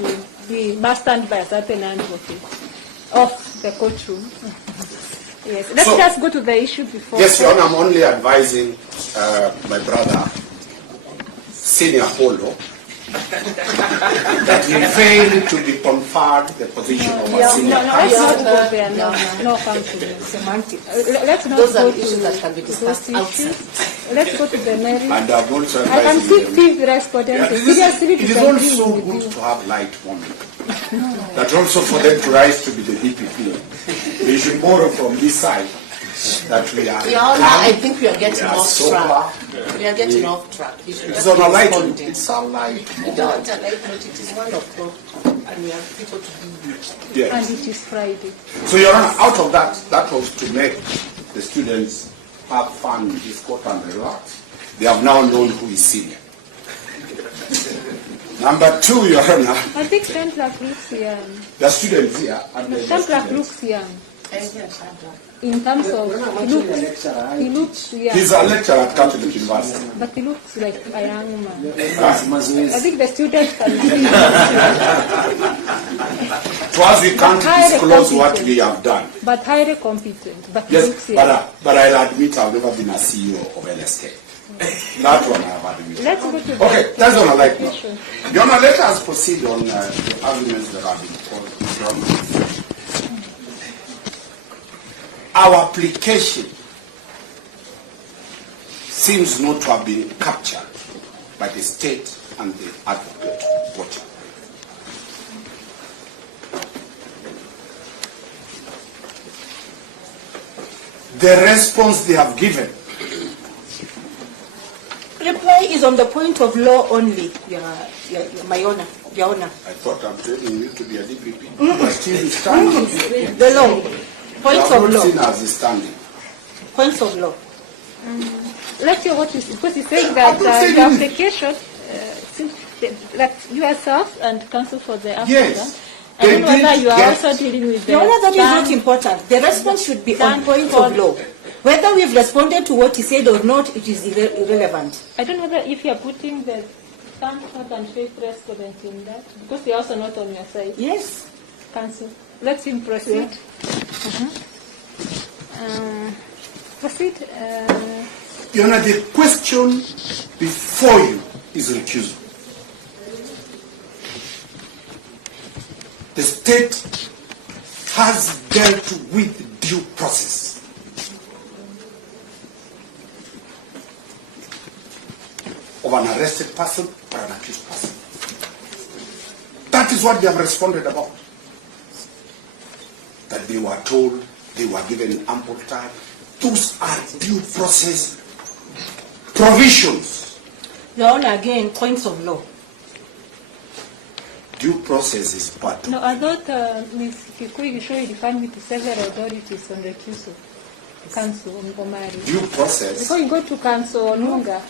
to be mastered by a certain advocate of the courtroom. Yes, let's just go to the issue before. Yes, Your Honor, I'm only advising my brother, Senior Polo, that he failed to be conferred the position of a senior counsel. No, counsel. Semantics. Let's not Those go are issues that can be discussed outside. Let's go to the merits. And I'm also I can see Steve respondent. It is also good to have light moment. That also for them to rise to be the DPP. We should borrow from this side that we are. Your Honor, I think we are getting off track. We are getting off track. It's on a light note. It's a light note. Not a light note. It is 1 o'clock, and we have people to be with. Yes. And it is Friday. So, Your Honor, out of that, that was to make the students have fun with this court and relax. They have now known who is senior. Number 2, Your Honor. I think Shamplak looks young. The students here. Shamplak looks young. In terms of, he looks young. He's a lecturer at Catholic University. But he looks like a young man. I think the students can see. To us, we can't disclose what we have done. But highly competent. But he Yes, looks young. but I'll admit I've never been a CEO of LSK. That one I have admitted. Let's go to the Okay, that's on a light note. application. Your Honor, let us proceed on the arguments that have been called. Our application seems not to have been captured by the state and the advocate watcher. The response they have given. Reply is on the point of law only, my honor, Your Honor. I thought I'm telling you to be a DPP. But still standing. The law. Points of law. Seen as standing. Points of law. Let's hear what you say. Because he's saying that the application, that you yourself and counsel for the applicant. Yes. I don't know whether you are also dealing with the... Your Honor, that is not important. The response should be on point of law. Whether we've responded to what he said or not, it is irrelevant. I don't know whether if you are putting the Stanford and Faith respondent in that, because they are also not on your side. Yes. Counsel. Let him proceed. Proceed. Your Honor, the question before you is recusal. The state has dealt with due process. Of an arrested person or an accused person. That is what they have responded about. That they were told, they were given ample time. Those are due process provisions. Your Honor, again, points of law. Due process is part. No, I thought Ms. Kikuyi should define with several authorities on recusal. Counsel Omari. Due process. Before you go to Counsel Onunga.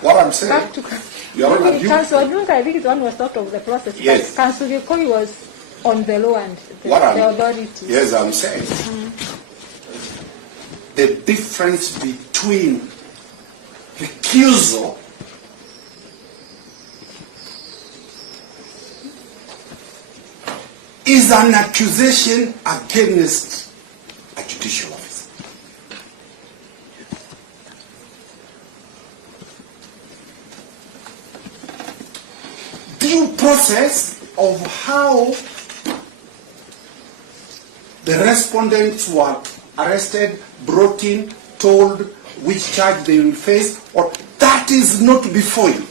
What I'm saying. Back to Counsel Onunga, I think it's one was out of the process. Yes. Counsel Kikuyi was on the law and the authority. Yes, I'm saying. The difference between recusal is an accusation against a judicial officer. Due process of how the respondents were arrested, brought in, told which charge they will face, or that is not before you.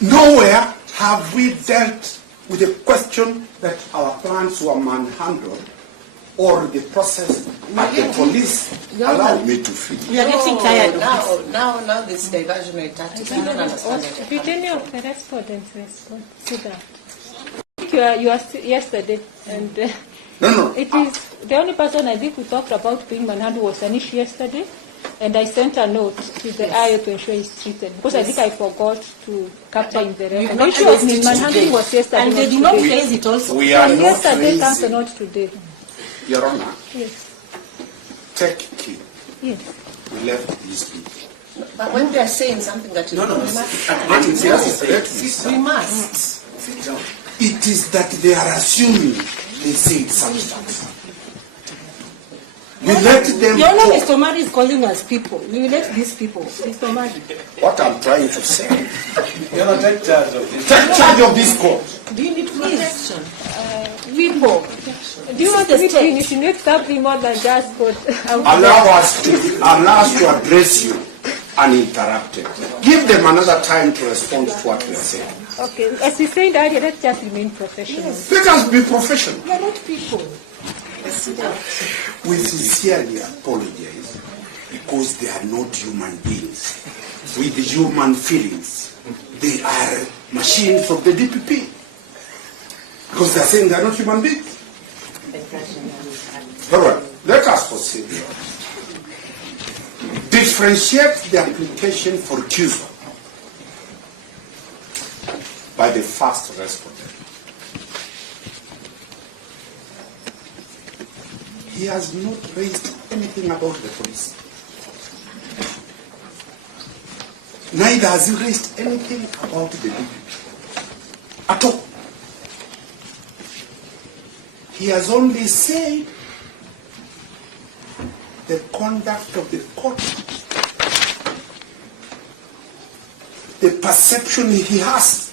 Nowhere have we dealt with the question that our plans were manhandled or the process at the police allowed me to feel. We are getting tired. Now this diversionary tactics, we don't understand it. Did any of the respondents respond to that? I think you are yesterday, and No. it is the only person I think we talked about being manhandled was Anish yesterday, and I sent a note to the IO to ensure it's treated because I think I forgot to capture in the record. The issue of manhandling was yesterday, and they did not raise it also. We are not yesterday, Counsel, raising, not today. Your Honor, Yes. take key. Yes. We left this week. But when they are saying something that is No, no, we no. must. We must. It is that they are assuming they say substance. We let them You know, talk. Mr. Omari is calling us people. We let these people. Mr. Omari. What I'm trying to say. You're not take charge of this. Take charge of this court. Do you need protection? People. Do you want me to initiate something more than just good? Allow us to address you uninterrupted. Give them another time to respond to what we are saying. Okay, as we said earlier, let's just remain professional. Let us be professional. We are not people. We sincerely apologize because they are not human beings with human feelings. They are machines of the DPP because they are saying they are not human beings. All right, let us proceed. Differentiate the application for recusal by the first respondent. He has not raised anything about the police. Neither has he raised anything about the DPP at all. He has only said the conduct of the court, the perception he has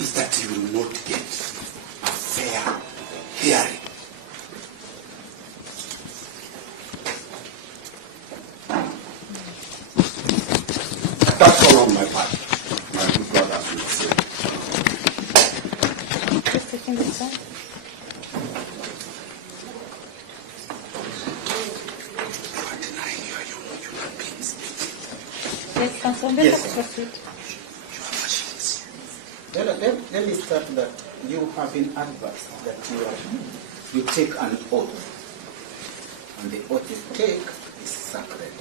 is that he will not get a fair hearing. That's all on my part, my good brothers will say. Just taking this out. Yes, Council, let us proceed. Let me start that you have been advised that you take an oath, and the oath you take is sacred.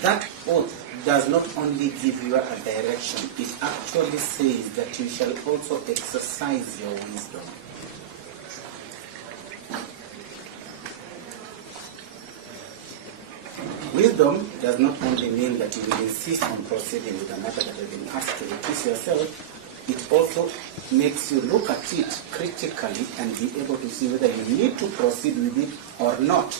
That oath does not only give you a direction, it actually says that you shall also exercise your wisdom. Wisdom does not only mean that you will insist on proceeding with a matter that has been asked to recuse yourself, it also makes you look at it critically and be able to see whether you need to proceed with it or not.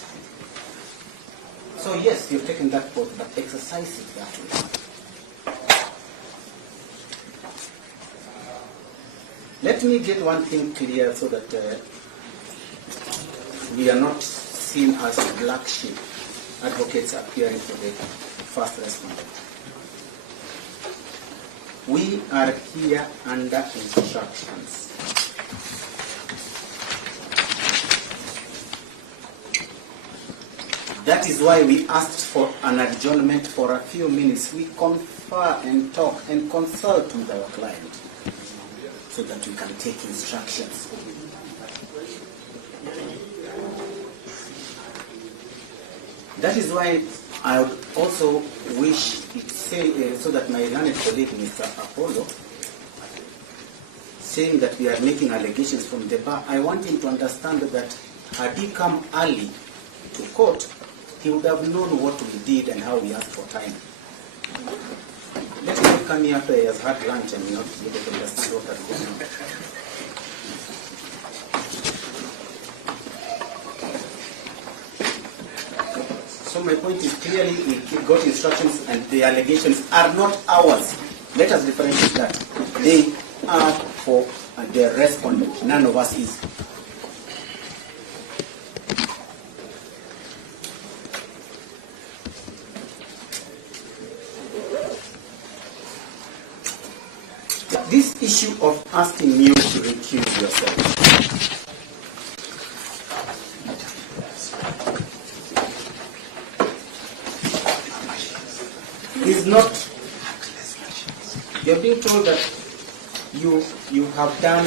So yes, you've taken that oath, but exercise it that way. Let me get one thing clear so that we are not seen as black sheep advocates appearing for the first respondent. We are here under instructions. That is why we asked for an adjournment for a few minutes. We confer and talk and consult with our client so that we can take instructions. That is why I would also wish it say so that my learned colleague, Mr. Apollo, saying that we are making allegations from the bar, I want him to understand that had he come early to court, he would have known what we did and how we asked for time. Let him come here after he has had lunch and not be able to understand what has gone on. So my point is clearly we got instructions and the allegations are not ours. Let us differentiate that. They are for the respondent. None of us is. This issue of asking you to recuse yourself is not, you're being told that you have done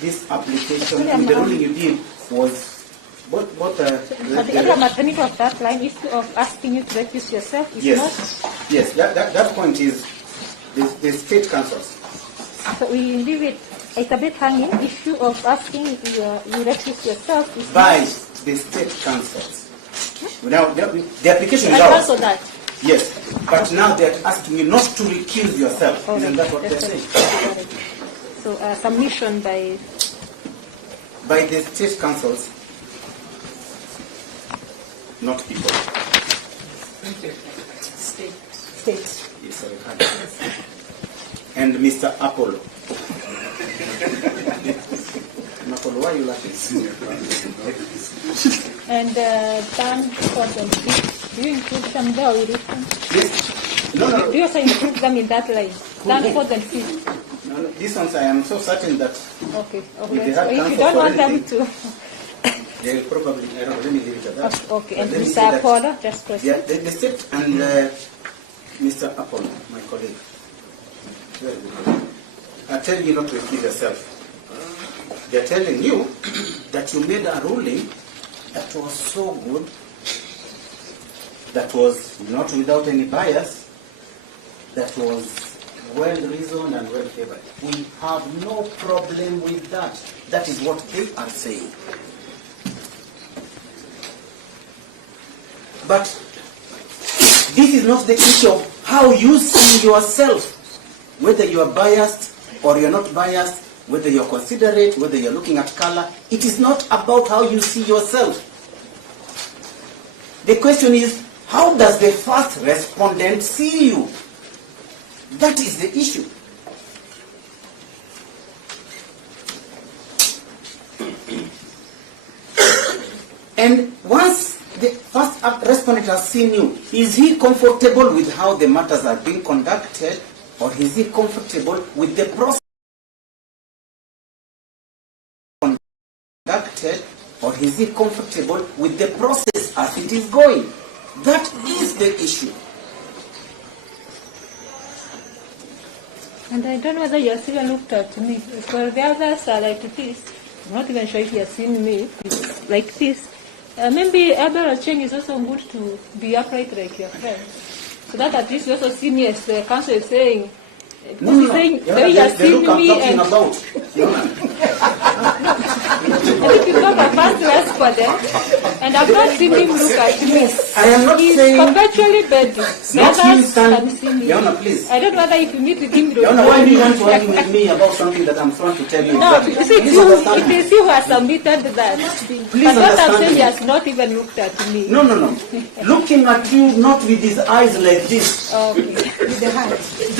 this application and the ruling you did was what The other alternative of that line is of asking you to recuse yourself is yes. not. Yes, that point is the state councils So we leave it. It's a bit hanging issue of asking you recuse yourself. Is By not- the state councils. Now, the application I is out. cancel that. Yes, but now they're asking you not to recuse yourself. All Isn't right, that what they're that's saying? correct. So submission by By the state councils, not people. State. States. Yes, I heard. And Mr. Apollo. Apollo, why are you laughing? and Dan and Fifth. Do you include them there or you leave them? Yes. No, no, Do you also include them in that line? Dan and Fifth. no, no. These ones I am so certain that Okay. If they Okay. have So if you cancelled don't for want them anything, to. they will probably, I don't know, let me leave it at that. Okay. But And let me Mr. say that- Apollo, just proceed. Yeah, the state and Mr. Apollo, my colleague, very good. I tell you not to recuse yourself. They're telling you that you made a ruling that was so good, that was not without any bias, that was well reasoned and well favored. We have no problem with that. That is what they are saying. But this is not the issue of how you see yourself, whether you are biased or you're not biased, whether you're considerate, whether you're looking at color. It is not about how you see yourself. The question is, how does the first respondent see you? That is the issue. And once the first respondent has seen you, is he comfortable with how the matters are being conducted, or is he comfortable with the process conducted, or is he comfortable with the process as it is going? That is the issue. And I don't know whether you have even looked at me. For the others are like this. I'm not even sure if you have seen me. It's like this. Maybe Abel Cheng is also good to be upright like your friend. So that at least you also see me as the council is saying. No, He's no, saying, no. you have The seen look I'm me talking and about. I think you got a first respondent and I've not seen him look at me. I am not He's saying. perpetually begging. The Not you others stand. can see me. Yana, please. I don't know whether if you meet with him, Yana, why do you want to argue with me about something that I'm trying to tell you? No, exactly? you see, Please you, understand it me. is you who has submitted that. Please But what I'm understand saying, me. he has not even looked at me. No, no, no. Looking at you not with his eyes like this. Okay.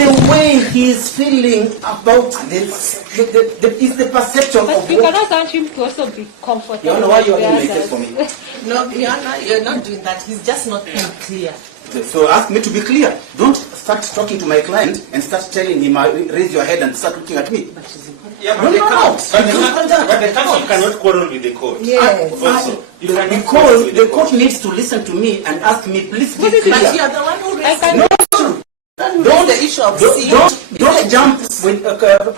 The way he is feeling about this is the perception But of you what. cannot want him to also be comfortable. Yana, why you are with the humiliated others. for me? No, you're not doing that. He's just not being clear. So ask me to be clear. Don't start talking to my client and start telling him, raise your head and start looking at me. Yeah, No, no, no. but the council cannot quarrel with the court. Yes. Also, you cannot quarrel Because with the court needs to listen to me and ask me, please be But clear. you're the one who I raised can, Don't, the issue of don't, seeing. don't jump with a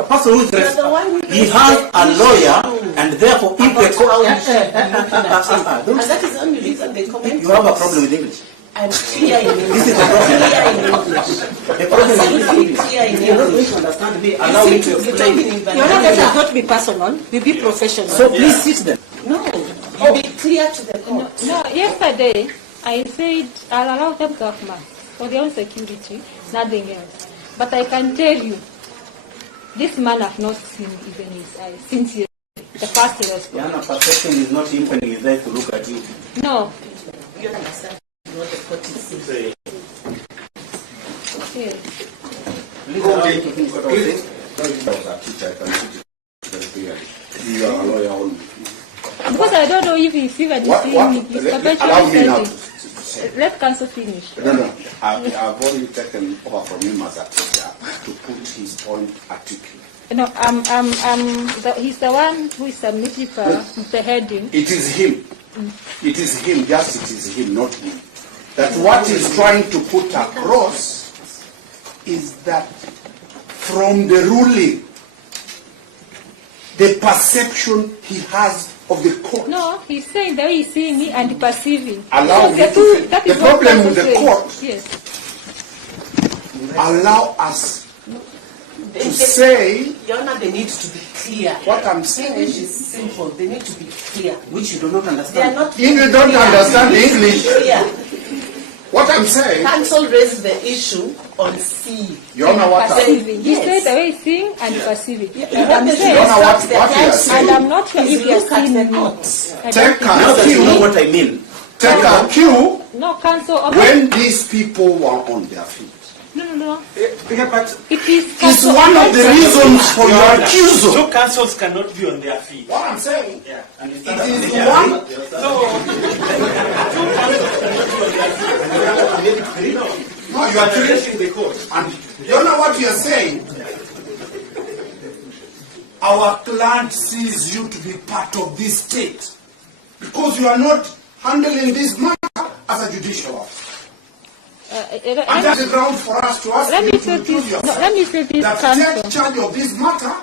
person who is You're the one who he raised has the a issue lawyer, and therefore if the about how court we should be looking at it. And don't, that is the only reason they comment. you have a problem with English. I'm clear in This is English. the problem. Clear in English. The problem is Absolutely English. clear in If you're not going English. to understand me, You allow me seem to to be explain. talking in Your Honor, let us vernacular. not be personal. We be professional. So please sit there. No, you be clear to the court. no, yesterday I said I'll allow them to have masks for their own security, nothing else. But I can tell you, this man have not seen even his eyes since the first response. Yana, perception is not him opening his eyes to look at you. No. You understand what the court is saying. Yes. Please allow me to finish what I was saying. You are a lawyer only. Because I don't know if he's even seeing me. He's Allow perpetually me now to begging. say. Let counsel finish. No. I've only taken over from him as a teacher to put his point articulate. No, he's the one who is submitting for the heading. It is him. It is him, just it is him, not me. That what he's trying to put across is that from the ruling, the perception he has of the court. No, he's saying the way he's seeing me and perceiving. Allow So me to two- finish. that The is what problem counsel with the says. court- Yes. Allow us to say Your Honor, they need to be clear. what I'm saying. English is simple. They need to be clear. Which you do not They are understand. not. If you don't clear. understand English, Clear. what I'm saying, Council raised the issue on C. you know what I'm Perceiving. You Yes. said the way seeing and perceiving. You And want I'm them to saying, You know what instruct you are their clients saying? and I'm not sure Please if you're look at seeing the me. notes. I don't Take think- a Now that you know cue, what I mean. take a cue No, counsel. when these people were on their feet. No. Yeah, but It is. It's one of the reasons for your accusal. two councils cannot be on their feet. What I'm saying, Yeah. And you it stand up is and say, one. No. Two councils cannot be on their feet. No, you are treating. Addressing the court. And you know what you are saying? Our client sees you to be part of this state because you are not handling this matter as a judicial officer. And that's the ground for us to ask Let you me to say include this. yourself. No, let me say this, that counsel. take charge of this matter,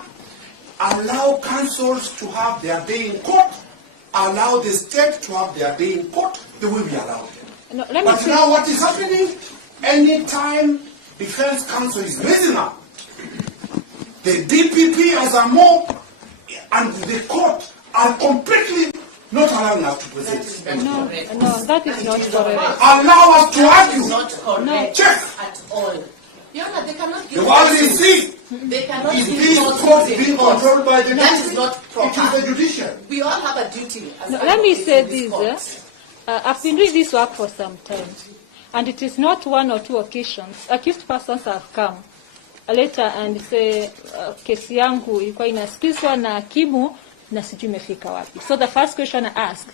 allow councils to have their day in court, allow the state to have their day in court, they will be allowed. No, let me But say. now what is happening, anytime defense counsel is raising up, the DPP as a mob and the court are completely not allowing us to present. No, that is not correct. Allow us to argue. Not correct Check. at all. Your Honor, they cannot give You already notice. see, They cannot is give this notice court in being court. controlled by the That military? is not It proper. is the judiciary. We all have a duty as No, let me advocates say in this. court. I've been doing this work for some time, and it is not one or two occasions. Accused persons have come later and say kesi yangu ilikuwa inasikizwa na hakimu na sijui imefika wapi. So the first question I asked,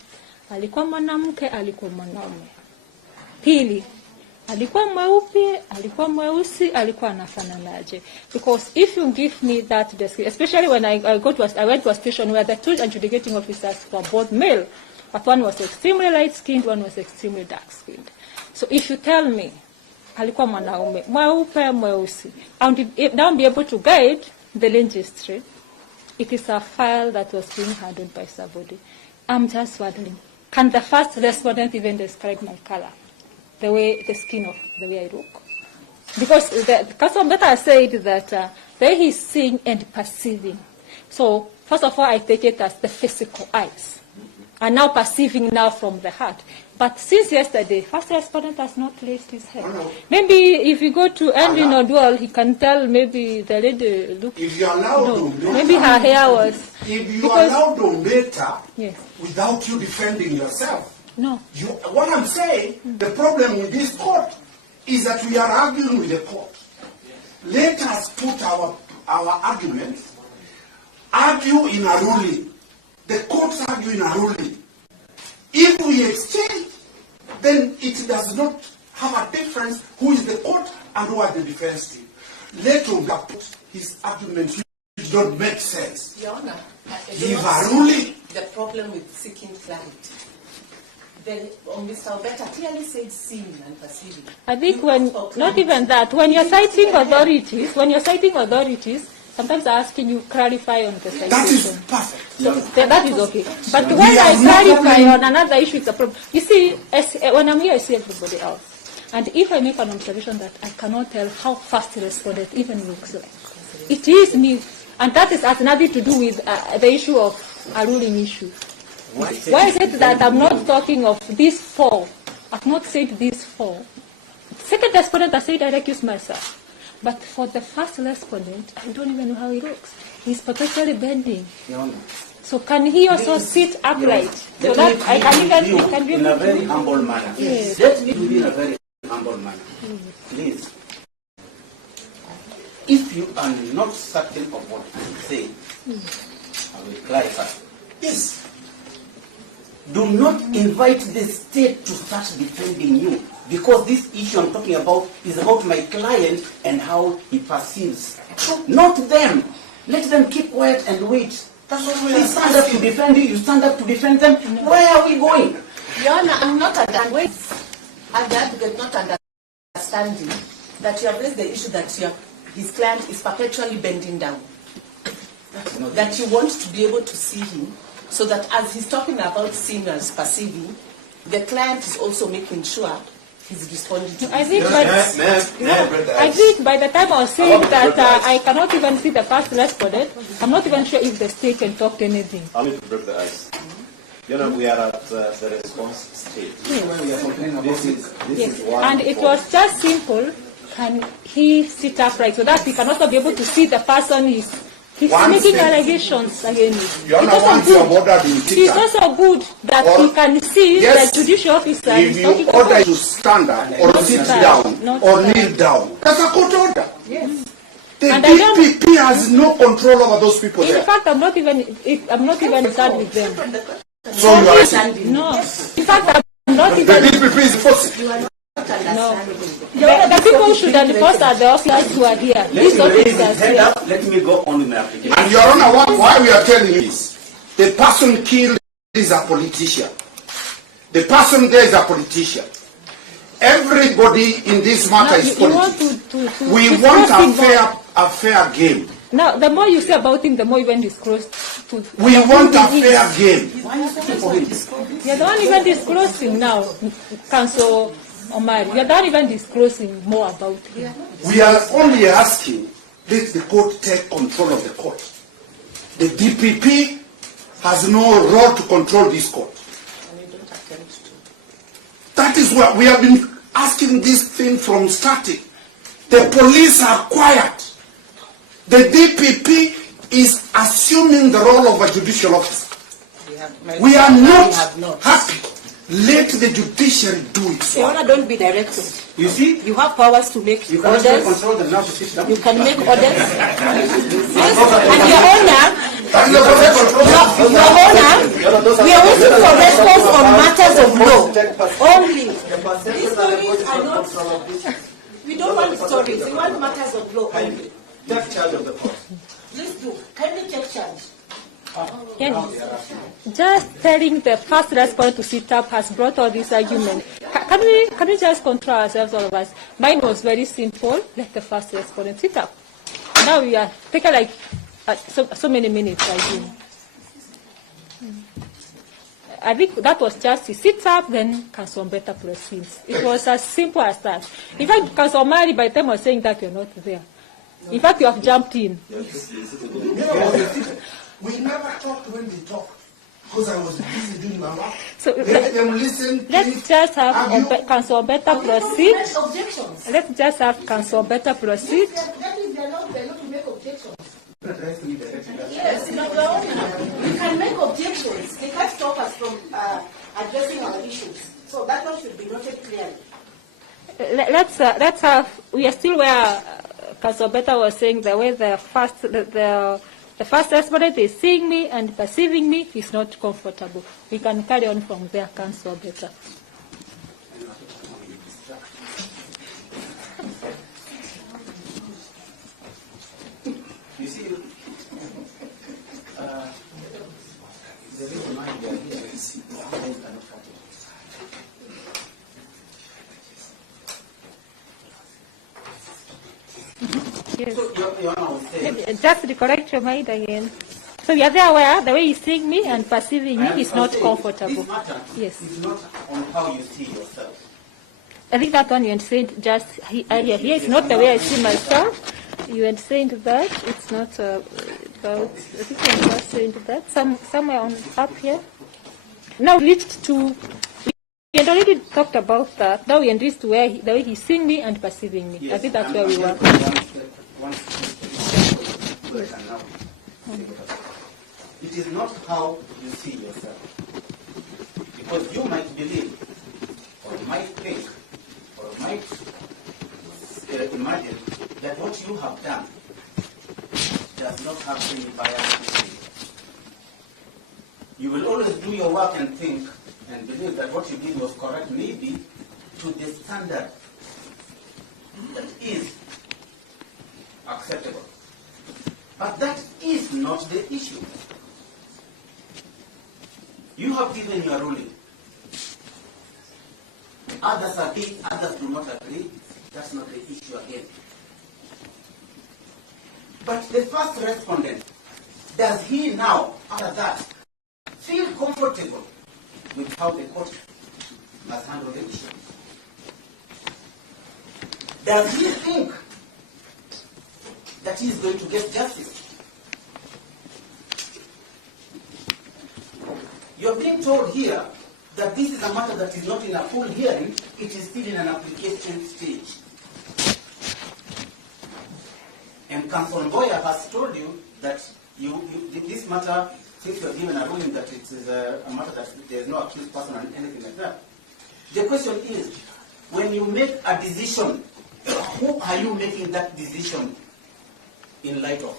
alikuwa mwanamke, alikuwa mwanaume? Pili, alikuwa mweupe, alikuwa mweusi, alikuwa anafananaje? Because if you give me that description, especially when I went to a station where the two adjudicating officers were both male, but one was extremely light-skinned, one was extremely dark-skinned. So if you tell me, alikuwa mwanaume, mweupe, mweusi, and now be able to guide the registry, it is a file that was being handled by somebody. I'm just wondering, can the first respondent even describe my color? The skin of the way I look? Because the Ombeta said that the way he's seeing and perceiving. So, first of all, I take it as the physical eyes. And now perceiving now from the heart. But since yesterday, first respondent has not placed his head. No. Maybe if you go to Andy Nodwell, he can tell maybe the lady look. If you allow Ombeta, Maybe her hair was. if you because- allow Ombeta Yes. without you defending yourself, No. what I'm saying, the problem with this court is that we are arguing with the court. Let us put our arguments, argue in a ruling. The courts argue in a ruling. If we exchange, then it does not have a difference who is the court and who are the defense team. Let him put his arguments which don't make sense. Your Honor, Give a ruling. the problem with seeking clarity. Then Mr. Ombeta clearly said seeing and perceiving. I think You when, ask for not clarity. even that, when you're citing authorities, sometimes asking you clarify on the citation. That is perfect. So that is okay. But We when I have no clarify problem. on another issue, it's a problem. You see, when I'm here, I see everybody else. And if I make an observation that I cannot tell how fast the respondent even looks like, it is me. And that has nothing to do with the issue of a ruling issue. Why is it that I'm not talking of these four? I've not said these four. Second respondent, I said I recuse myself. But for the first respondent, I don't even know how he looks. He's potentially bending. Your Honor, So can he also sit upright? So let that me I can plead even, with I can you be in a able very to. humble manner. Yes. Let me do in a very humble manner. Please. If you are not certain of what you say, I will clarify. Yes. Do not invite the state to start defending you, because this issue I'm talking about is about my client and how he perceives. Not them. Let them keep quiet and wait. That's what we They are stand up to asking. defend you, you stand up to defend them. Where are we going? Your Honor, I'm not understanding. As the advocate, not understanding that you have raised the issue that his client is perpetually bending down. That you want to be able to see him, so that as he's talking about seeing as perceiving, the client is also making sure he's responding to. I think, I think by the time I was saying that I cannot even see the first respondent, I'm not even sure if the state can talk to anything. I'll need to break the ice. You know, we are at the response stage. This is one. And it was just simple. Can he sit upright so that we can also be able to see the person he's making allegations against? Your Honor, once you have ordered him to It's also good that he can see the judicial officer. If you order to stand up or sit down or kneel down, that's a court order. Yes. The And DPP has no control over those people in there. fact, I'm not even sad with them. So you are saying No. In fact, I'm not the even. DPP is forcing. No. The people should enforce are the officers who are here. These officers Head here. up, let me go on with my application. And Your Honor, why we are telling you this? The person killed is a politician. The person there is a politician. Everybody in this matter is You want politics. to We disclose want him a fair game. Now, the more you say about him, the more you even disclose. We want a fair game. You're the one even disclosing now, Council Omari. You're the one even disclosing more about him. We are only asking, let the court take control of the court. The DPP has no role to control this court. That is why we have been asking this thing from starting. The police are quiet. The DPP is assuming the role of a judicial officer. We are not happy. Let the judiciary do it. Your Honor, don't be directed. You see, You have powers to make you cannot orders. control them now to sit down. You can make orders. Yes. And Your Honor, That is the control. Your Honor, we are waiting for response on matters of law. Only. These stories are not. We don't want stories. We want matters of law only. Take charge of the court. Please do. Kindly take charge. Just telling the first respondent to sit up has brought all this argument. Can we just control ourselves, all of us? Mine was very simple. Let the first respondent sit up. Now we are taking like so many minutes, I think. I think that was just to sit up, then Council Ombeta proceeds. It was as simple as that. In fact, Council Omari, by the time I was saying that, you're not there. In fact, you have jumped in. We never talked when they talk because I was busy doing my work. So Let them listen. let's just have Council Ombeta proceed. Objections. Let's just have Council Ombeta proceed. That is, they're not to make objections. Yes, we can make objections. They can't stop us from addressing our issues. So that one should be noted clearly. Let's have. We are still where Council Ombeta was saying the way the first respondent is seeing me and perceiving me is not comfortable. We can carry on from there, Council Ombeta. You see, the reason why they are here is our hands cannot cut it. Yes. So, Your Honor was saying, Just to correct your mind again. So you are there where the way he's seeing me and perceiving me is not comfortable. This matter Yes. is not on how you see yourself. I think that one you had said just earlier. Here it's not the way I see myself. You had said that it's not about. I think I was saying that somewhere on up here. Now we reached to. We had already talked about that. Now we reached to where the way he's seeing me and perceiving me. I think that's where we were. It is not how you see yourself. Because you might believe, or might think, or might imagine that what you have done does not have any bias in it. You will always do your work and think and believe that what you did was correct, maybe to the standard that is acceptable. But that is not the issue. You have given your ruling. Others agree, others do not agree. That's not the issue again. But the first respondent, does he now, after that, feel comfortable with how the court has handled the issue? Does he think that he is going to get justice? You're being told here that this is a matter that is not in a full hearing, it is still in an application stage. And Counsel Mboya has told you that this matter, since you are given a ruling that it is a matter that there is no accused person and anything like that. The question is, when you make a decision, who are you making that decision in light of?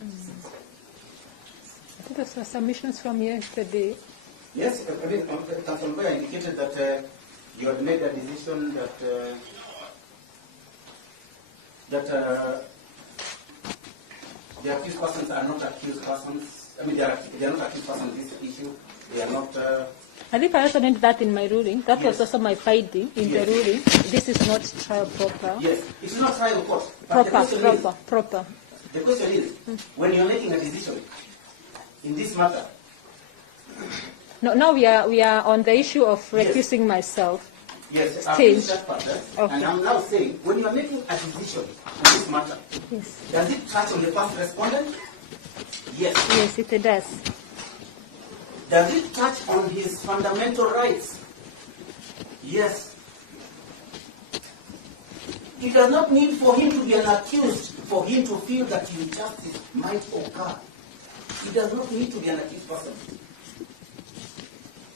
I think those were submissions from yesterday. Yes, I mean, Counsel Mboya indicated that you had made a decision that the accused persons are not accused persons. I mean, they are not accused persons in this issue. They are not. I think I also did that in my ruling. That Yes. was also my finding in Yes. the ruling. This is not trial proper. Yes, it is not trial court. But Proper. The question is, when you're making a decision in this matter. No, now we are on the issue of recusing myself. Yes, I've Stage. finished that part, Okay. and I'm now saying, when you are making a decision on this matter, Yes. does it touch on the first respondent? Yes. Yes, it does. Does it touch on his fundamental rights? Yes. It does not need for him to be an accused for him to feel that injustice might occur. He does not need to be an accused person.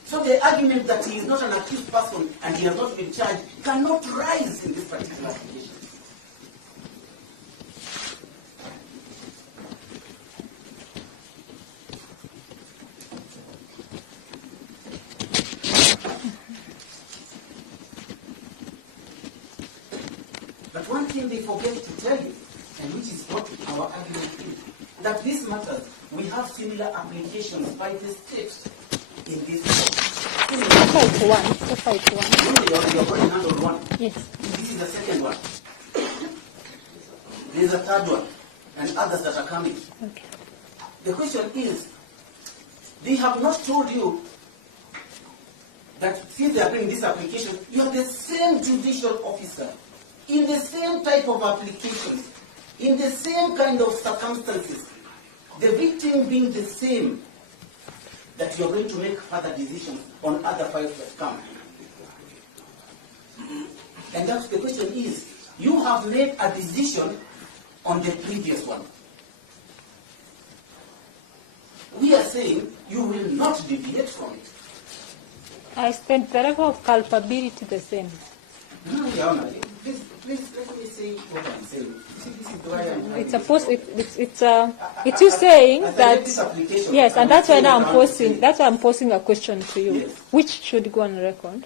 So the argument that he is not an accused person and he has not been charged cannot rise in this particular application. But one thing they forget to tell you, and which is what our argument is, that this matters, we have similar applications by the state in this case. Fight one. You're going to handle one. Yes. This is the second one. There is a third one, and others that are coming. Okay. The question is, they have not told you that since they are bringing this application, you are the same judicial officer, in the same type of applications, in the same kind of circumstances, the victim being the same, that you're going to make further decisions on other files that come. And that's the question is, you have made a decision on the previous one. We are saying you will not deviate from it. I spent the level of culpability the same. No, Your Honor, please let me say what I'm saying. This is why I'm It's you saying as I that read this application, yes, and I'm that's why saying now what I'm I'm posing. saying. That's why I'm posing a question to you, Yes. which should go on record.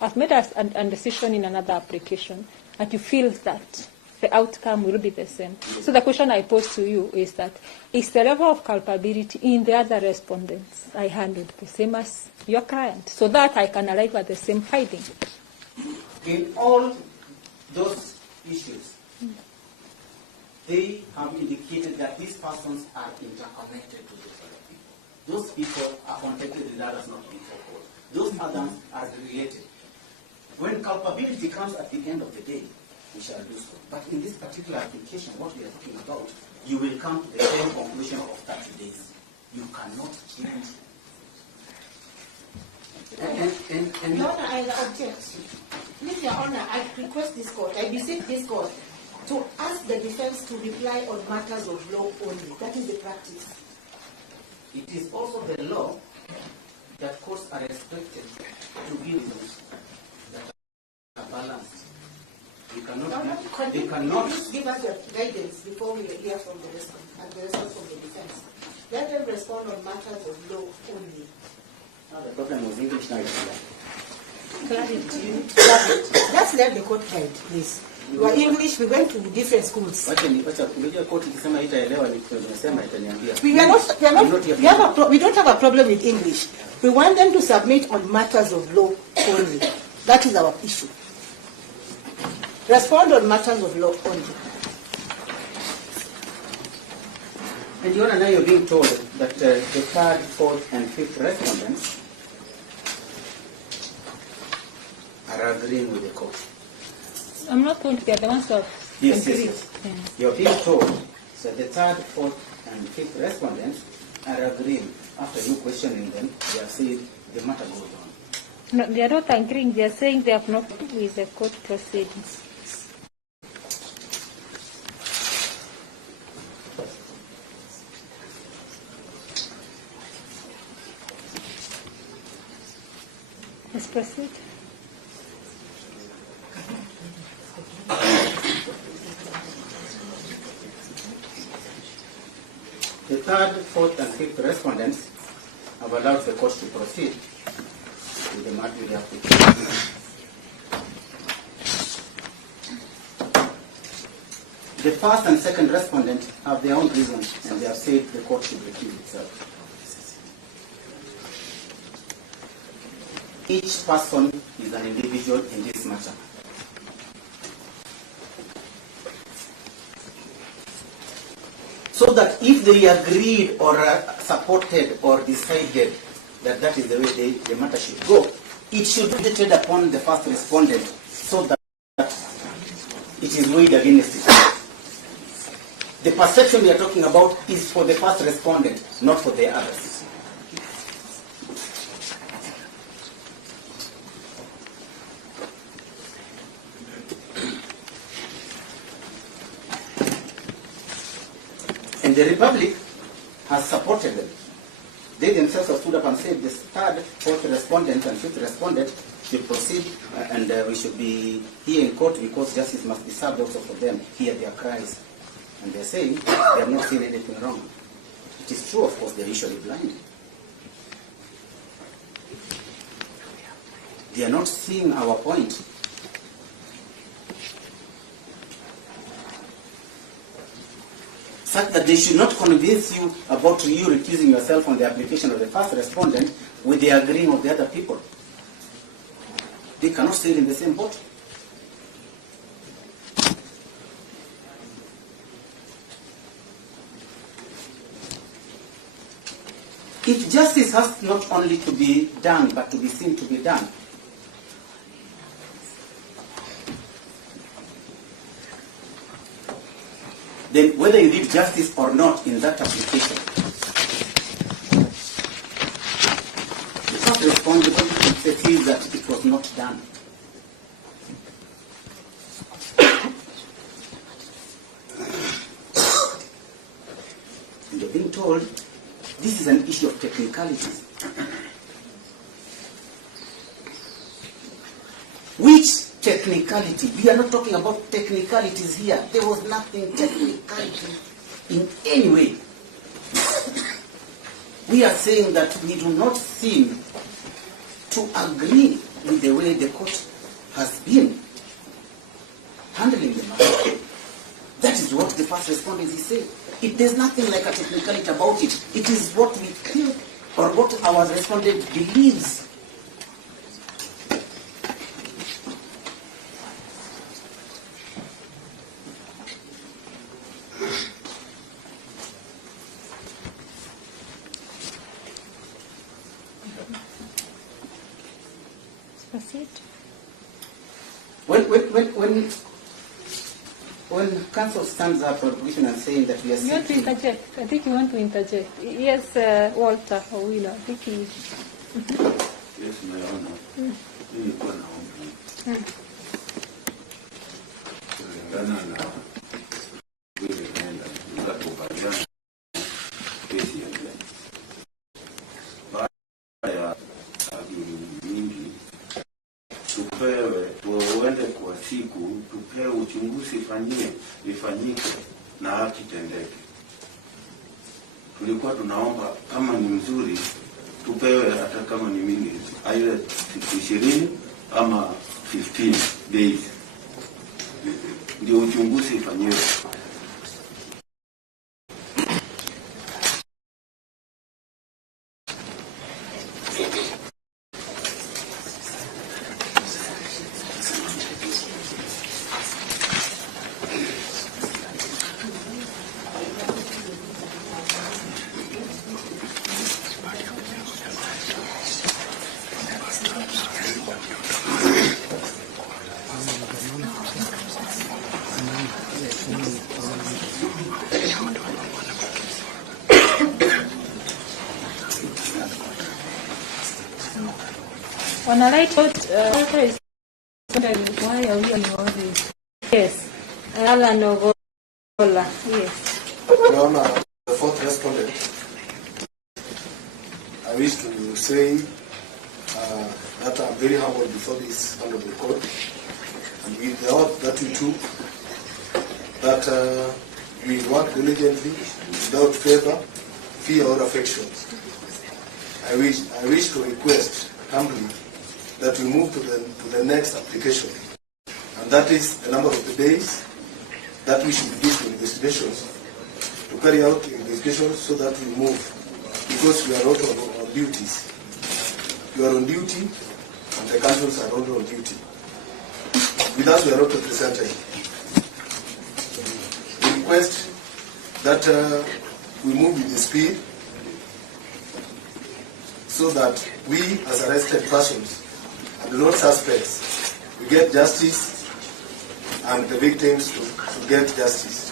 I've made a decision in another application, and you feel that the outcome will be the same. So the question I pose to you is that is the level of culpability in the other respondents I handled the same as your client, so that I can arrive at the same finding. In all those issues, they have indicated that these persons are interconnected to those other people. Those people are connected with others not being so-called. Those others are related. When culpability comes at the end of the day, we shall do so. But in this particular application, what we are talking about, you will come to the same conclusion of 30 days. You cannot change. And Your Honor, I object. Please, Your Honor, I request this court, I beseech this court to ask the defense to reply on matters of law only. That is the practice. it is also the law that courts are expected to give those that are balanced. You cannot Please give us the guidance before we hear from the respondent and the response from the defense. Let them respond on matters of law only. The problem was English now. Let's let the court guide, please. You are English, we went to different schools. We don't have a problem with English. We want them to submit on matters of law only. That is our issue. Respond on matters of law only. And Your Honor, now you're being told that the third, fourth, and fifth respondents are agreeing with the court. I'm not going to get the ones of Yes, agree. yes. Yeah. You're being told that the third, fourth, and fifth respondents are agreeing. After you questioning them, they have said the matter goes on. No, they are not agreeing. They are saying they have not with the court proceedings. Let's proceed. The third, fourth, and fifth respondents have allowed the court to proceed with the matter with the application. The first and second respondent have their own reasons, and they have said the court should recuse itself. Each person is an individual in this matter. So that if they agreed or supported or decided that that is the way the matter should go, it should be decided upon the first respondent so that it is weighed against it. The perception we are talking about is for the first respondent, not for the others. And the Republic has supported them. They themselves have stood up and said the third, fourth respondent and fifth respondent should proceed and we should be here in court because justice must be served also for them. Hear their cries. And they're saying they have not seen anything wrong. It is true, of course, they're usually blind. They are not seeing our point. Such that they should not convince you about you recusing yourself on the application of the first respondent with the agreeing of the other people. They cannot sail in the same boat. If justice has not only to be done, but to be seen to be done, then whether you did justice or not in that application, the first responsibility says that it was not done. And you're being told this is an issue of technicalities. Which technicality? We are not talking about technicalities here. There was nothing technicality in any way. We are saying that we do not seem to agree with the way the court has been handling the matter. That is what the first respondent is saying. There's nothing like a technicality about it. It is what we think or what our respondent believes. Proceed. When counsel stands up for position and saying that we are You want to seeking... interject? I think you want to interject. Yes, Walter or Wheeler. I think he... Yes, my honor. Nilikuwa naomba kulingana na vile naenda tukakubaliana kesi ya mbele. Baada ya mingi tupewe tuende kwa siku, tupewe uchunguzi ifanyike na haki tendeke. Tulikuwa tunaomba kama ni mzuri tupewe hata kama ni mingi, aidha 20 ama 15 days ndio uchunguzi ifanyike. On a light note, why are we on all this? Yes. Alan Ogola, yes. Your Honor, the fourth respondent, I wish to say that I'm very humble before this honorable court, and with the oath that we took, that we work diligently without favor, fear, or affection. I wish to request humbly that we move to the next application, and that is the number of the days that we should do to investigations, to carry out investigations so that we move, because we are also on duties. You are on duty, and the councils are also on duty. With us, we are not represented. We request that we move with the speed so that we, as arrested persons and not suspects, we get justice and the victims to get justice.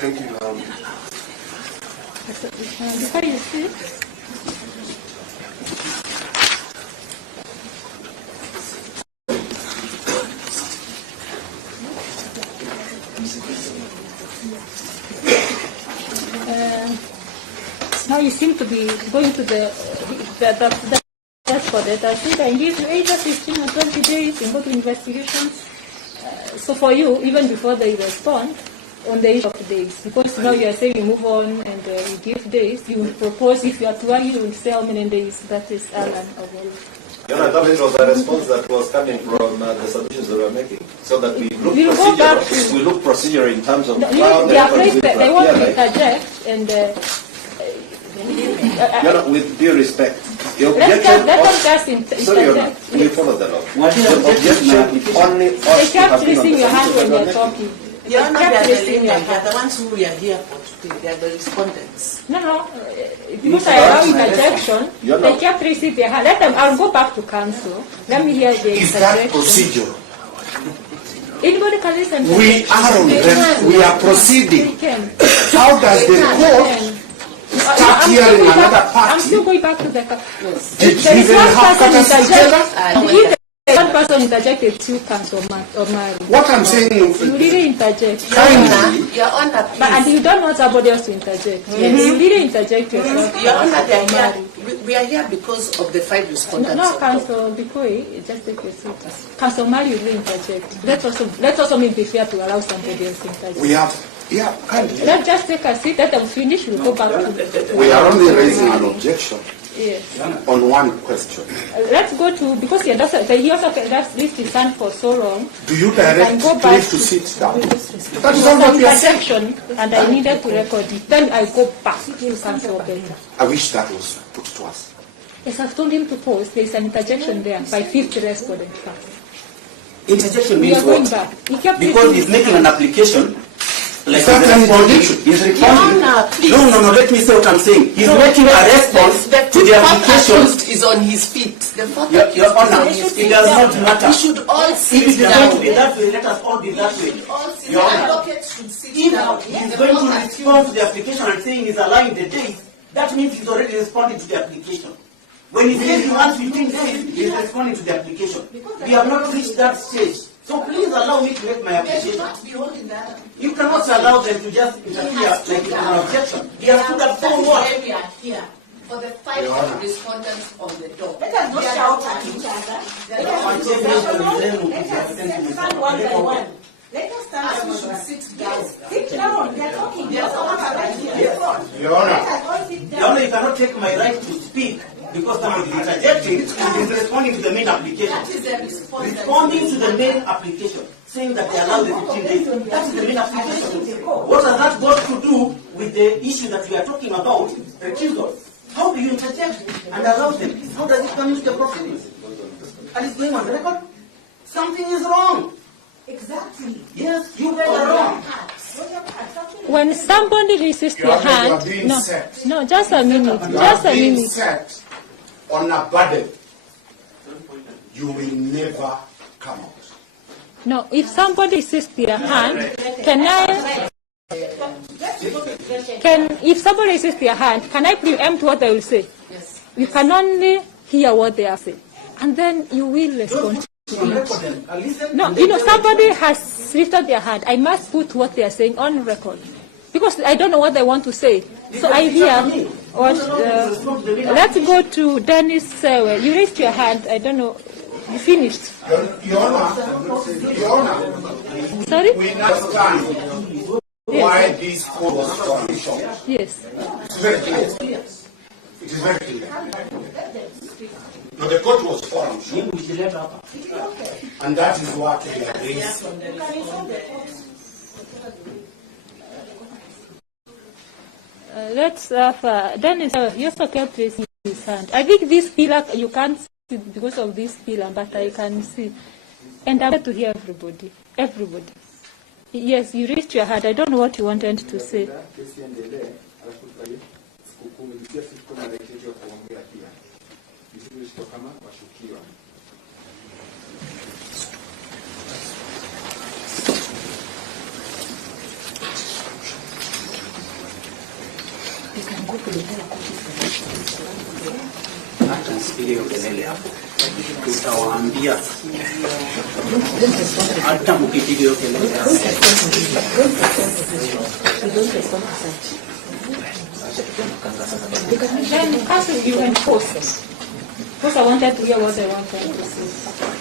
Thank you. Before you speak, now you seem to be going to the for that. I think I give you either 15 or 20 days in both investigations. So for you, even before they respond, on the issue of days, because now you are saying you move on and you give days, you will propose, if you are to argue, you will say how many days. That is Alan Ogola. Your Honor, that was a response that was coming from the submissions that we were making, so that we look We'll go back procedural. to- We look procedural in terms of No, how the they are record is afraid that going they to want to appear. interject and Your Honor, with due respect, the let objection them of... just Sorry, Your Honor, interject. we follow the law. What is The the objection? objection only They ought to kept have been on raising the your hand when submissions you that are we were making. talking. Your Honor, Kept they are raising the your leaders. They are hand. the ones who we are here for today. They are the respondents. No, because I allow interjection, You're they not- kept raising their hand. Let them, I'll go back to council. Let me hear the Is that interjection. procedural? Anybody can listen to We it. are on They the, can. we are They proceeding. can. How does the court start hearing another I'm still party? going back to the... Did There you is then one have person capacity together? interject. If one person interjected, two cancel Omari. What I'm saying, You really interject. kindly, Your Honor, But, and please. you don't want somebody else to interject. You really interject yourself. Your Honor, they are Omari. here. We are here because of the 5 respondents. No, of Council Bikoi, just take your seat. Council Mali will interject. Let also be fair to allow somebody else to interject. we have, yeah, kindly. Let's just take a seat, let them finish, we'll go back to... We are only raising an objection Yes. on one question. Let's go to, because he also that list is done for so long. Do you And direct go back please to sit down? That That is all what we are saying. interjection, and I needed to record it. Then I go back to Council Ombeta. I wish that was put to us. Yes, I've told him to pause. There is an interjection there by 5th respondent. Interjection We means are going what? back. He kept Because repeating- he's making an application. Like Is that he's an responding. interjection? He's responding. Your Honor, please. No, let me say what I'm saying. He's making a response The to the application. accused is on his feet. The fourth Your accused Honor, is on his it feet. does not matter. We should all If sit it is going down. to be that way, let us all be that way. All sit Your down. Honor, Advocate should sit if down. he's The going to fourth respond to the application and saying he's allowing the days, that means he's already responding to the application. When he says he wants 15 days, he's responding to the application. We have not reached that stage. So please allow me to make my They should application. not be holding that. You cannot allow them to just interfere like it's an objection. He has put up That so is what? why we are here. For the 5 respondents on the door. Let us not shout at each other. Let us be professional. Let us stand one by one. Let us stand As we one by should one. sit down. Sit down. They are talking. They are talking about you. Your Honor. Let us all sit Your down. Honor, you cannot take my right to speak because somebody is interjecting and is responding to the main application. That is the response. Responding to the main application, saying that they allow the 15 days. That is the main application. What has that got to do with the issue that we are talking about, recusal? How do you interject and allow them? How does it come into the proceedings? And it's going on the record? Something is wrong. Exactly. Yes, you guys are wrong. When somebody raises their Honor, you are hand, being no, set. no, just a minute, You just are a being minute. set on a burden. You will never come out. No, if somebody raises their hand, if somebody raises their hand, can I preempt what I will say? Yes. We can only hear what they are saying, and then you will respond. No, somebody has lifted their hand. I must put what they are saying on record, because I don't know what they want to say. So I hear what. Let's go to Dennis. You raised your hand. I don't know. You finished. Your Honor. Sorry? We understand why this court was forum short. Yes. It's very clear. It is very clear. No, the court was forum short. And that is what we are raised. Let's Dennis, you also kept raising his hand. I think this pillar, you can't see because of this pillar, but I can see. And I'm to hear everybody. Everybody. Yes, you raised your hand. I don't know what you wanted to say. Hata msipige kelele hapo, tutawaambia. Hata mkipiga kelele hapo. Then after you enforce, because I wanted to hear what I wanted to say.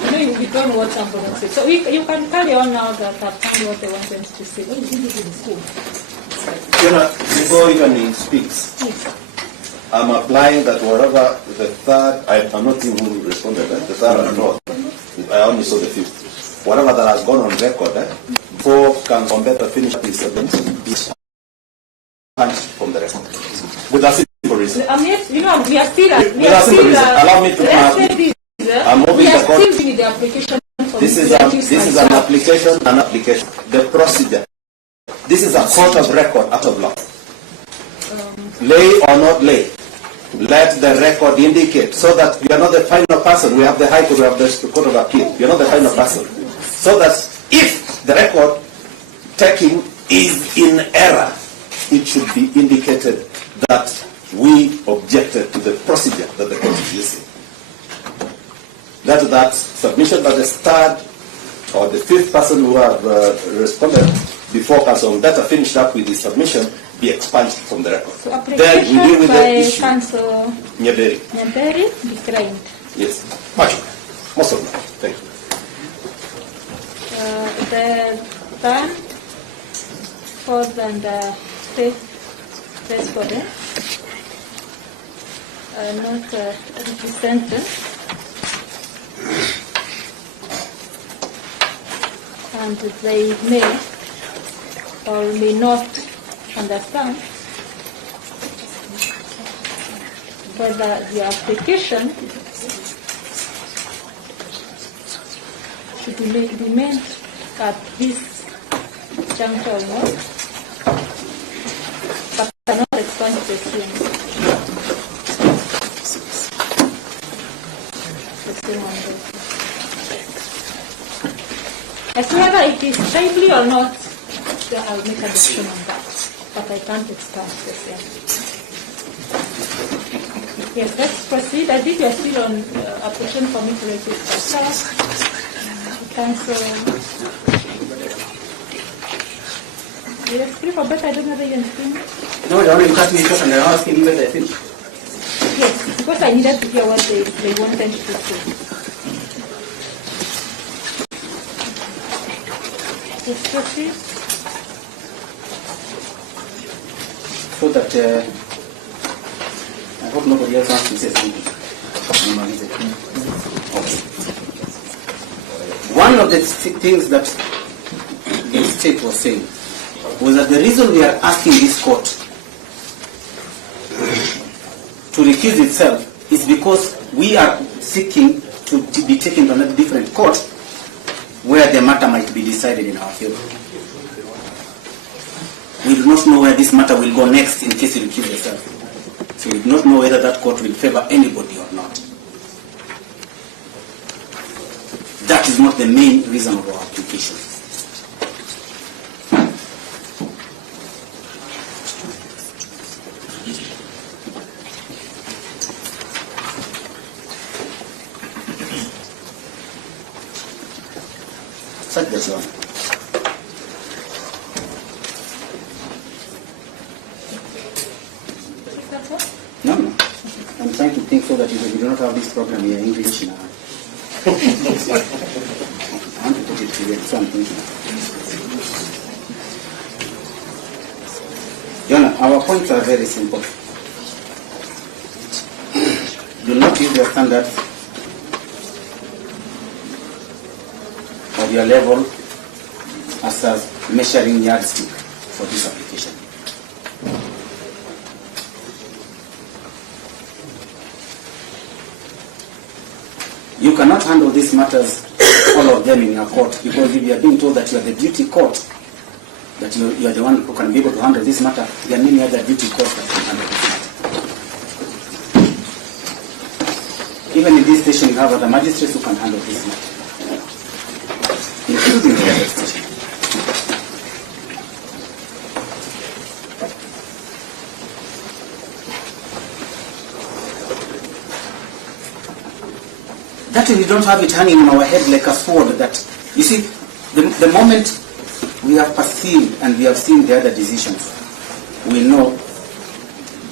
You know, you don't know what I'm going to say. So you can carry on now that I've told what I wanted to say. Before even he speaks, I'm applying that whatever the third, I'm not seeing who responded, the third and fourth, I only saw the fifth. Whatever that has gone on record, before can Ombeta finish his sentence, is punched from the record. With a simple reason. You know, we are still, allow me to I'm moving the court. Still the application. This is an application, The procedure. This is a court of record out of law. Lay or not lay, let the record indicate, so that we are not the final person. We have the High Court, we have the Court of Appeal. We are not the final person. So that if the record taking is in error, it should be indicated that we objected to the procedure that the court is using. That submission by the third or the fifth person who have responded before Council Ombeta finished up with his submission be expunged from the record. So then we deal with the issue. Council Nyaberi declined. Yes. Much. Most of them. Thank you. The third, fourth, and fifth respondent not represented. And they may or may not understand whether the application should be made at this juncture or not, but cannot expand the same. As to whether it is timely or not, I'll make a decision on that, but I can't expand the same. Yes, let's proceed. I think you're still on application for me to register. Council. Yes, please, Ombeta, I don't know whether you finished. No, they only cut me short and they're asking whether I finished. Yes, because I needed to hear what they wanted to say. Yes, proceed. So that I hope nobody else wants to say something. Okay. One of the things that the state was saying was that the reason we are asking this court to recuse itself is because we are seeking to be taken to another different court where the matter might be decided in our favor. We do not know where this matter will go next in case it recuses itself. So we do not know whether that court will favor anybody or not. That is not the main reason of our application. Yes, Your Honor. No, no. I'm trying to think so that you do not have this problem here in English now. I want to put it together, so I'm thinking. Your Honor, our points are very simple. Do not use your standards of your level as a measuring yardstick for this application. You cannot handle these matters, all of them in your court, because if you are being told that you are the duty court, that you are the one who can be able to handle this matter, there are many other duty courts that can handle this matter. Even in this station, you have other magistrates who can handle this matter, including the other station. That we don't have it hanging in our head like a sword. That you see, the moment we have perceived and we have seen the other decisions, we know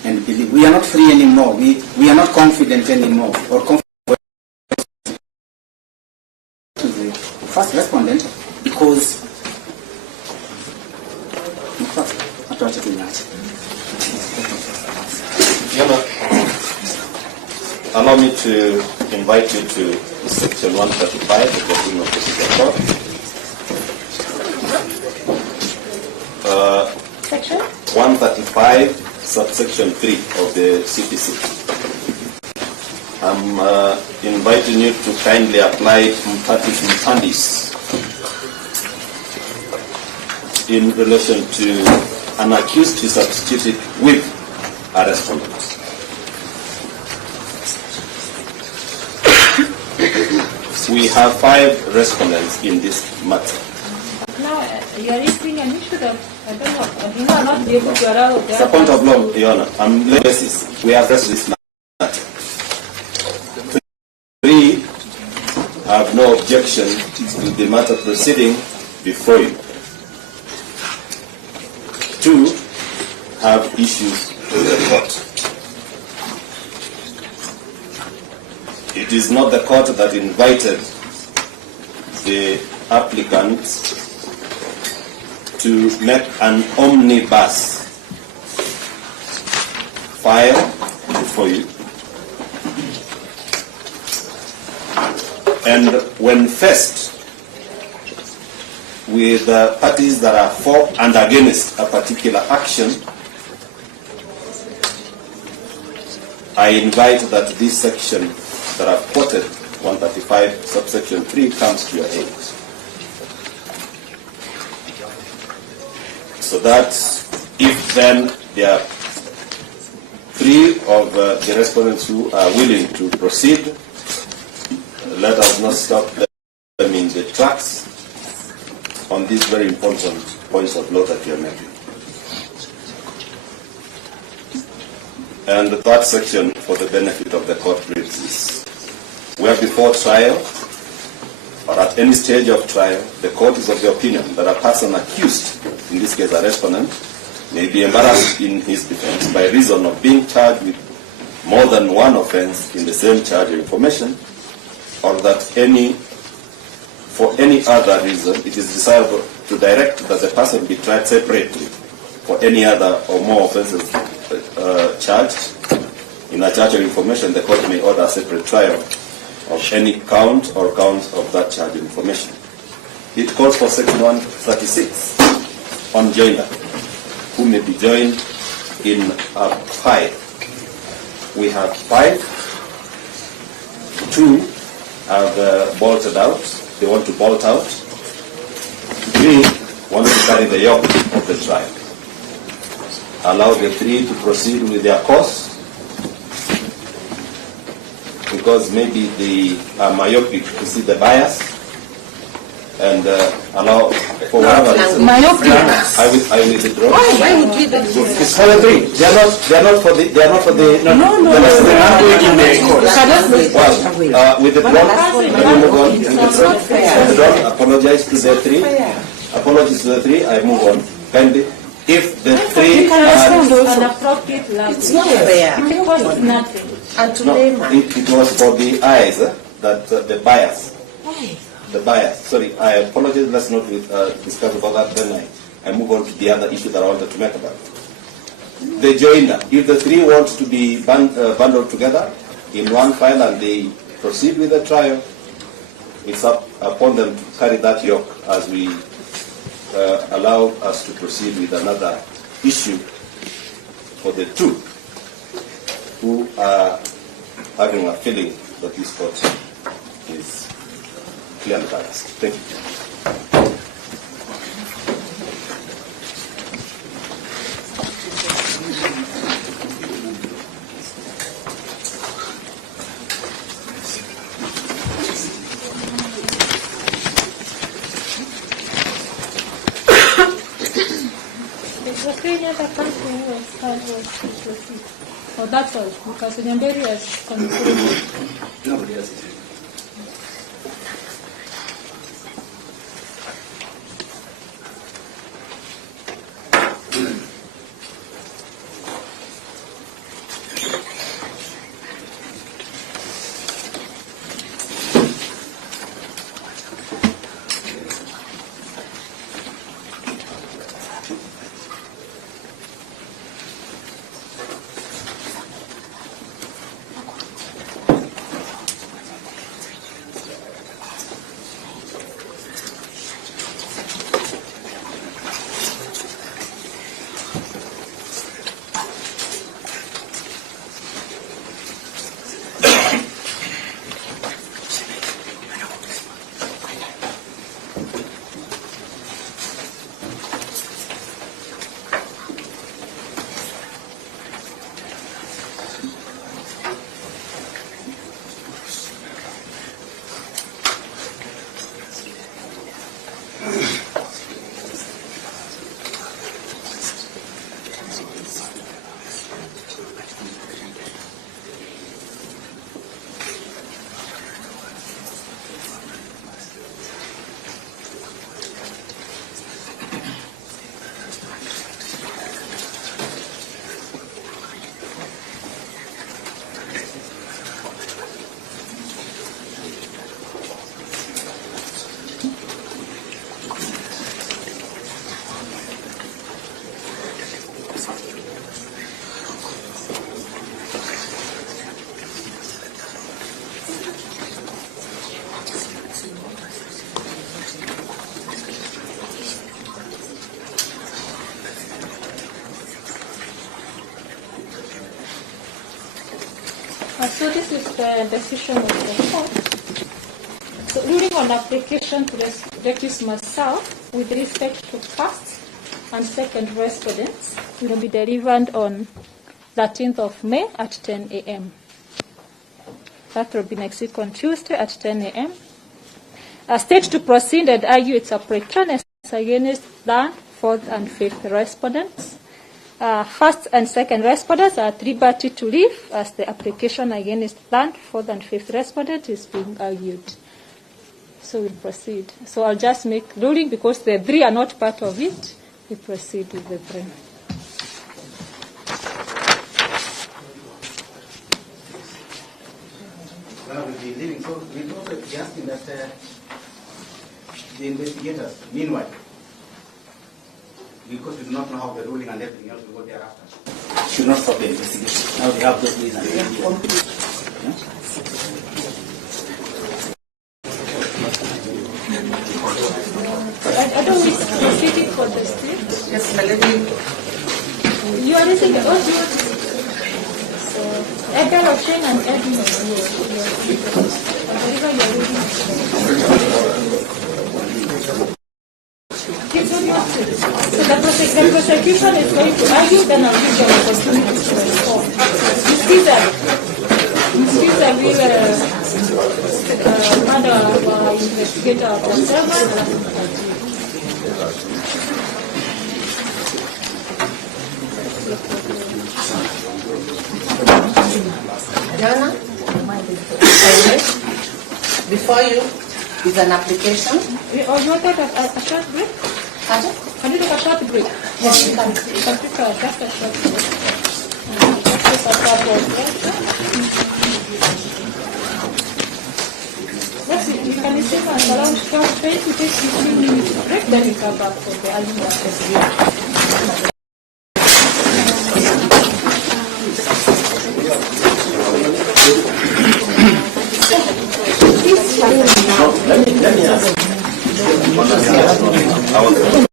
and believe. We are not free anymore. We are not confident anymore. Or confident to the first respondent, because in fact, allow me to invite you to section 135 of the Criminal Procedure Code. Section? 135, subsection 3 of the CPC. I'm inviting you to kindly apply mutatis mutandis in relation to an accused to substitute it with a respondent. We have 5 respondents in this matter. Now, you are raising an issue that I don't know. You are not be able to allow the It's a point of law, Your Honor. We have raised this matter. 3 have no objection to the matter proceeding before you. 2 have issues with the court. It is not the court that invited the applicant to make an omnibus file before you. And when faced with parties that are for and against a particular action, I invite that this section that I've quoted, 135 subsection 3, comes to your aid. So that if then there are 3 of the respondents who are willing to proceed, let us not stop them in the tracks on these very important points of law that you are making. And the third section, for the benefit of the court, reads this: where before trial or at any stage of trial, the court is of the opinion that a person accused, in this case a respondent, may be embarrassed in his defense by reason of being charged with more than one offense in the same charge of information, or that for any other reason it is desirable to direct that the person be tried separately for any other or more offenses charged in a charge of information, the court may order a separate trial of any count or counts of that charge of information. It calls for section 136 on joiner, who may be joined in 5. We have 5. 2 have bolted out. They want to bolt out. 3 want to carry the yoke of the trial. Allow the 3 to proceed with their course, because maybe they are myopic to see the bias, and allow for whatever reason. I withdraw. Why would we do It's for the three. They are not for the. No. Withdrawn. I move on. Withdrawn. Apologize to the three. Apologies to the three. I move on. Kindly. If the three An appropriate level. It's not fair. It costs nothing. And to no, layman. it was for the eyes that the bias. Why? The bias. Sorry, I apologize. Let's not discuss about that. Then I move on to the other issue that I wanted to make about. The joiner. If the three want to be bundled together in one file and they proceed with the trial, it's up upon them to carry that yoke as we allow us to proceed with another issue for the two who are having a feeling that this court is clearly biased. Thank you. Oh, that's all, because Nyamberi has concluded. Nobody else is. So this is the decision of the court. So ruling on application to recuse myself with respect to first and second respondents will be delivered on 13th of May at 10 a.m. That will be next week on Tuesday at 10 a.m. State to proceed and argue its apprehension against the fourth and fifth respondents. First and second respondents are at liberty to leave as the application against third, fourth, and fifth respondent is being argued. So we'll proceed. So I'll just make ruling because the three are not part of it. We proceed with the three. Well, we'll be leaving. So we'll also be asking that the investigators, meanwhile, because we do not know how the ruling and everything else will go thereafter, should not stop the investigation. Now they have those ways and I don't wish proceeding for the state. Yes, Melody. You are raising the audio. So, Edgar Ocean and Edmund. Whatever you are reading. So the prosecution is going to argue, then I'll give you an opportunity to respond. Ms. Caesar will investigate ourselves. Jana, before you is an application. Or you wanted a short break? Pardon? Can you take a short break? Yes, you can. You can take just a short break. Just take a short break. Let's see, you can listen and around 10 to 15 minutes break, then you come back for the early Let me ask.